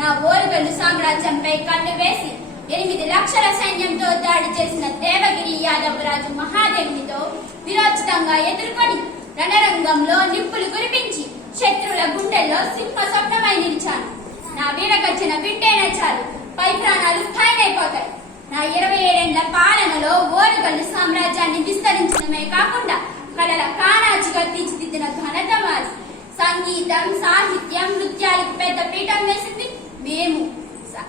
నా ఓరుగల్లు సామ్రాజ్యంపై కన్ను వేసి 8 లక్షల సైన్యంతో దాడి చేసిన దేవగిరి యాదవ్ రాజు మహాదేవునితో విరోచితంగా ఎదుర్కొని రణరంగంలో నిప్పులు కురిపించి శత్రువుల గుండెల్లో సింహ స్వప్నమై నిలిచాను. నా వీరగర్జన వింటేనే చాలు పై ప్రాణాలు ఖాయమైపోతాయి. నా 27 పాలనలో ఓరుగల్లు సామ్రాజ్యాన్ని విస్తరించడమే కాకుండా కళల కానాచిగా తీర్చిదిద్దిన ఘనత మాది. సంగీతం, సాహిత్యం, నృత్యాలకు పెద్ద పీఠం వేసింది మేము.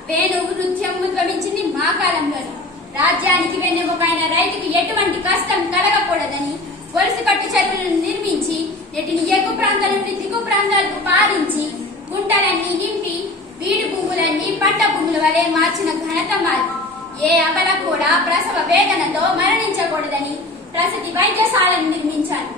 వేణువు నృత్యం ఉద్భవించింది మా కాలంలోనే. రాజ్యానికి వెన్నెముకైన రైతుకు ఎటువంటి కష్టం కలగకూడదని వరుస కట్టు చెరువులను నిర్మించి నెటిని ఎగు ప్రాంతాల నుండి దిగు ప్రాంతాలకు పారించి గుంటలన్నీ నింపి బీడు భూములన్నీ పంట భూముల వలె మార్చిన ఘనత మాది. ఏ అబల కూడా ప్రసవ వేదనతో మరణించకూడదని ప్రసతి వైద్యశాలను నిర్మించాను.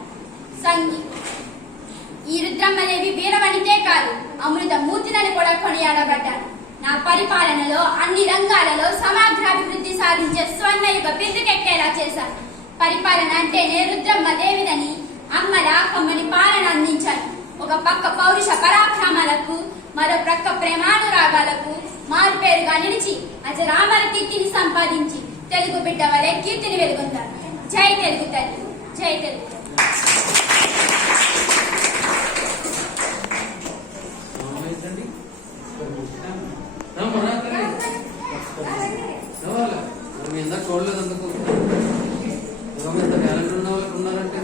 ఈ రుద్రమ్మదేవి వీరవనితే కాదు, అమృత మూర్తిని కూడా కొనియాడబడ్డాను. నా పరిపాలనలో అన్ని రంగాలలో సమగ్రాభివృద్ధి సాధించే స్వర్ణయుగ బిందుకెక్కేలా చేశాను. పరిపాలన అంటేనే రుద్రమ్మదేవిదని అమ్మలా కమ్మని పాలన అందించాను. ఒక పక్క పౌరుష పరాక్రమాలకు, మరో ప్రక్క ప్రేమానురాగాలకు మారుపేరుగా నిలిచి అజరామర కీర్తిని సంపాదించి తెలుగు బిడ్డ వలె కీర్తిని వెలుగొందారు. జై తెలుగు తల్లి, జై తెలుగు. చూడలేదు అందుకు ఎంత టాలెంట్ ఉన్న వాళ్ళకి ఉన్నారంటే